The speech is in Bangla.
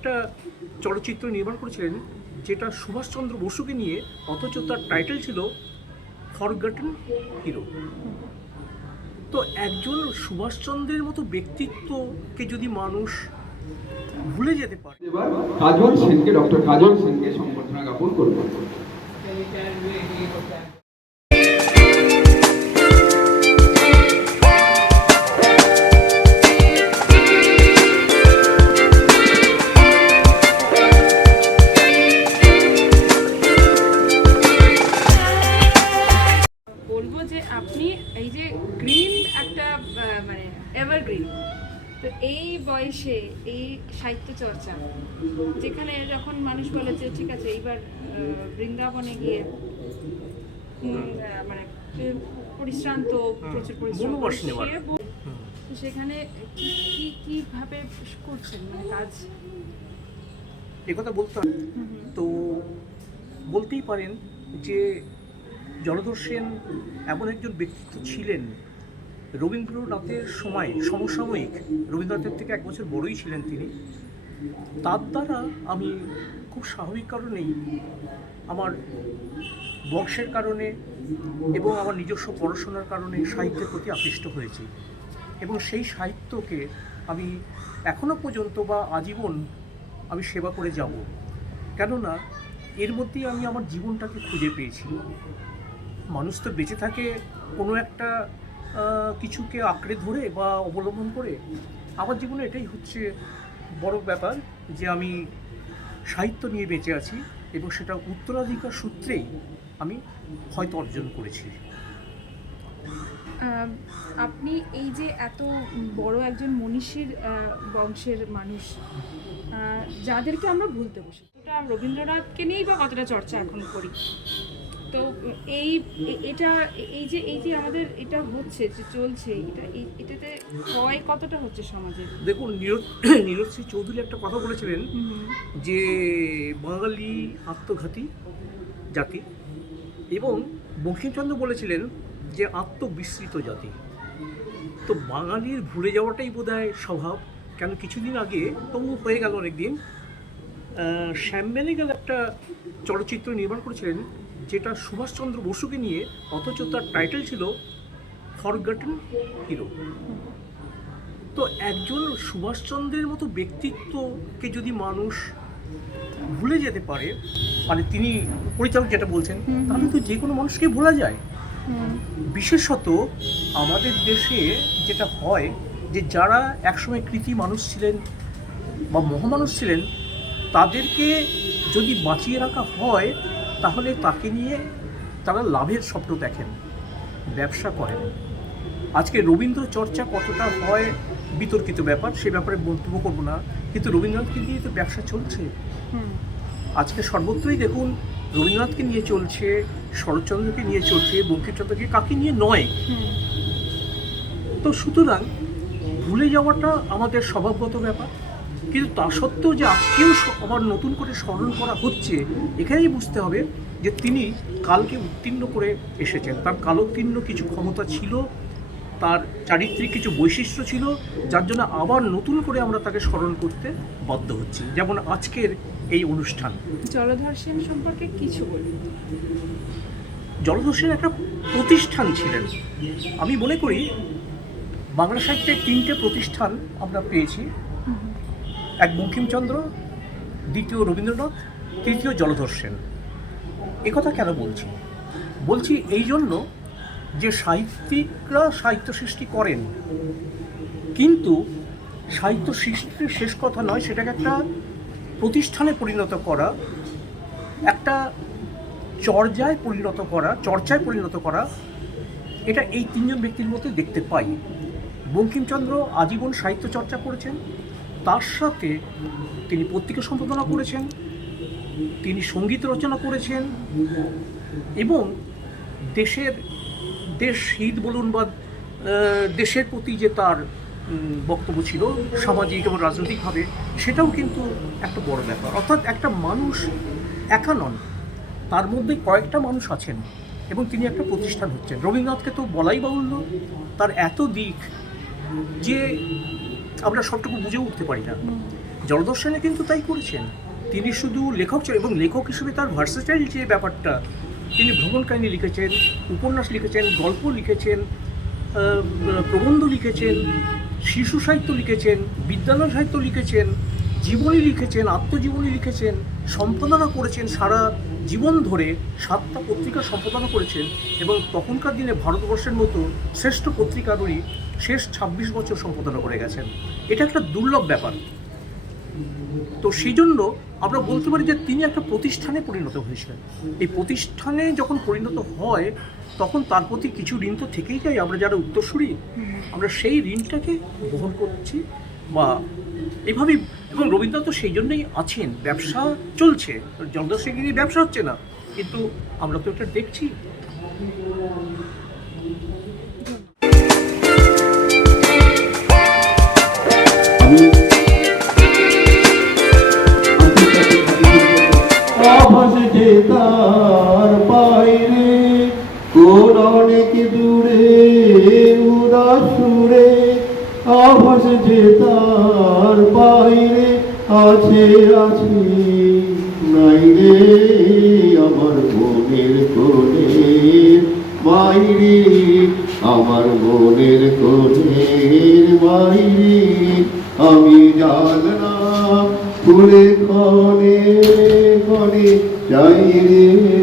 একটা চলচ্চিত্র নির্মাণ করেছিলেন, যেটা সুভাষচন্দ্র বসুকে নিয়ে অথচ তার টাইটেল ছিল ফরগটন হিরো তো একজন সুভাষচন্দ্রের মতো ব্যক্তিত্বকে যদি মানুষ ভুলে যেতে পারে। এবার কাজল সেনকে, ডক্টর কাজল সেনকে সম্বর্ধনা জ্ঞাপন করব আপনি এই যে গ্রিন একটা মানে এভারগ্রিন তো এই বয়সে এই সাহিত্য চর্চা যেখানে যখন মানুষ বলে যে ঠিক আছে এইবার বৃন্দাবনে গিয়ে মানে পরিশ্রান্ত প্রচুর পরিশ্রম সেখানে কি কি কীভাবে করছেন মানে কাজ? একথা বলতে তো বলতেই পারেন যে জলধর সেন এমন একজন ব্যক্তিত্ব ছিলেন রবীন্দ্রনাথের সময়, সমসাময়িক। রবীন্দ্রনাথের থেকে এক বছর বড়ই ছিলেন তিনি। তার দ্বারা আমি খুব স্বাভাবিক কারণেই আমার বংশের কারণে এবং আমার নিজস্ব পড়াশোনার কারণে সাহিত্যের প্রতি আকৃষ্ট হয়েছি এবং সেই সাহিত্যকে আমি এখনও পর্যন্ত বা আজীবন আমি সেবা করে যাব। কেননা এর মধ্যেই আমি আমার জীবনটাকে খুঁজে পেয়েছি। মানুষ তো বেঁচে থাকে কোনো একটা কিছুকে আঁকড়ে ধরে বা অবলম্বন করে। আমার জীবনে এটাই হচ্ছে বড় ব্যাপার যে আমি সাহিত্য নিয়ে বেঁচে আছি এবং সেটা উত্তরাধিকার সূত্রেই আমি হয়তো অর্জন করেছি। আপনি এই যে এত বড় একজন মনীষীর বংশের মানুষ যাদেরকে আমরা ভুলতে বসি রবীন্দ্রনাথকে নিয়েই বা কতটা চর্চা এখন করি? তো এই এটা এই যে এই যে আমাদের এটা হচ্ছে যে চলছে এটা এটাতে ভয় কতটা হচ্ছে সমাজে দেখুন সিং চৌধুরী একটা কথা বলেছিলেন যে বাঙালি আত্মঘাতী জাতি এবং বঙ্কিমচন্দ্র বলেছিলেন যে আত্মবিস্মৃত জাতি। তো বাঙালির ভুলে যাওয়াটাই বোধ হয় স্বভাব। কেন কিছুদিন আগে তবু হয়ে গেল অনেকদিন শ্যাম বেনেগাল একটা চলচ্চিত্র নির্মাণ করেছিলেন যেটা সুভাষচন্দ্র বসুকে নিয়ে অথচ তার টাইটেল ছিল ফরগটন হিরো তো একজন সুভাষচন্দ্রের মতো ব্যক্তিত্বকে যদি মানুষ ভুলে যেতে পারে মানে তিনি পরিচালক যেটা বলছেন তাহলে তো যে কোনো মানুষকে ভোলা যায়। বিশেষত আমাদের দেশে যেটা হয় যে যারা একসময় কৃতি মানুষ ছিলেন বা মহামানুষ ছিলেন তাদেরকে যদি বাঁচিয়ে রাখা হয় তাহলে তাকে নিয়ে তারা লাভের স্বপ্ন দেখেন ব্যবসা করেন। আজকে রবীন্দ্র চর্চা কতটা হয় বিতর্কিত ব্যাপার সে ব্যাপারে মন্তব্য করব না। কিন্তু রবীন্দ্রনাথকে নিয়ে তো ব্যবসা চলছে। আজকে সর্বত্রই দেখুন রবীন্দ্রনাথকে নিয়ে চলছে শরৎচন্দ্রকে নিয়ে চলছে বঙ্কিমচন্দ্রকে কাকে নিয়ে নয়। তো সুতরাং ভুলে যাওয়াটা আমাদের স্বভাবগত ব্যাপার। কিন্তু তা সত্ত্বেও যে আজকেও আবার নতুন করে স্মরণ করা হচ্ছে এখানেই বুঝতে হবে যে তিনি কালকে উত্তীর্ণ করে এসেছেন। তার কালোত্তীর্ণ কিছু ক্ষমতা ছিল তার চারিত্রিক কিছু বৈশিষ্ট্য ছিল যার জন্য আবার নতুন করে আমরা তাকে স্মরণ করতে বাধ্য হচ্ছি। যেমন আজকের এই অনুষ্ঠান। জলধর সেন সম্পর্কে কিছু বলি জলধর সেন একটা প্রতিষ্ঠান ছিলেন। আমি মনে করি বাংলা সাহিত্যের তিনটে প্রতিষ্ঠান আমরা পেয়েছি। এক বঙ্কিমচন্দ্র, দ্বিতীয় রবীন্দ্রনাথ, তৃতীয় জলধর সেন। একথা কেন বলছি? বলছি এই জন্য যে সাহিত্যিকরা সাহিত্য সৃষ্টি করেন, কিন্তু সাহিত্য সৃষ্টির শেষ কথা নয়, সেটাকে একটা প্রতিষ্ঠানে পরিণত করা, একটা চর্যায় পরিণত করা, চর্চায় পরিণত করা, এটা এই তিনজন ব্যক্তির মধ্যে দেখতে পাই। বঙ্কিমচন্দ্র আজীবন সাহিত্য চর্চা করেছেন তার সাথে তিনি পত্রিকা সম্পাদনা করেছেন, তিনি সংগীত রচনা করেছেন এবং দেশের, দেশ হিত বলুন বা দেশের প্রতি যে তার বক্তব্য ছিল সামাজিক এবং রাজনৈতিকভাবে, সেটাও কিন্তু একটা বড় ব্যাপার। অর্থাৎ একটা মানুষ একা নন, তার মধ্যে কয়েকটা মানুষ আছেন এবং তিনি একটা প্রতিষ্ঠান হচ্ছেন। রবীন্দ্রনাথকে তো বলাই বাহুল্য, তার এত দিক যে আমরা সবটুকু বুঝে উঠতে পারি না। জলদর্শনে কিন্তু তাই করেছেন। তিনি শুধু লেখক ছিলেন এবং লেখক হিসেবে তার ভার্সেটাইল যে ব্যাপারটা তিনি ভ্রমণ কাহিনী লিখেছেন উপন্যাস লিখেছেন গল্প লিখেছেন প্রবন্ধ লিখেছেন শিশু সাহিত্য লিখেছেন বিদ্যালয় সাহিত্য লিখেছেন জীবনী লিখেছেন আত্মজীবনী লিখেছেন সম্পাদনা করেছেন সারা জীবন ধরে সাতটা পত্রিকা সম্পাদনা করেছেন এবং তখনকার দিনে ভারতবর্ষের মতো শ্রেষ্ঠ পত্রিকারই শেষ ছাব্বিশ বছর সম্পাদনা করে গেছেন। এটা একটা দুর্লভ ব্যাপার। তো সেই জন্য আমরা বলতে পারি যে তিনি একটা প্রতিষ্ঠানে পরিণত হয়েছিলেন। এই প্রতিষ্ঠানে যখন পরিণত হয়, তখন তার প্রতি কিছু ঋণ তো থেকেই যায়। আমরা যারা উত্তরসূরি, আমরা সেই ঋণটাকে বহন করছি বা এভাবেই এবং রবীন্দ্রনাথ তো সেই জন্যই আছেন। ব্যবসা চলছে। জলদাস ব্যবসা হচ্ছে না। কিন্তু আমরা তো এটা দেখছি। আছে আছে, নাই রে আমার মনের কোণে বাইরে আমার মনের কোণের বাইরে আমি জানলাম ফুলে কনে কনে যাই রে।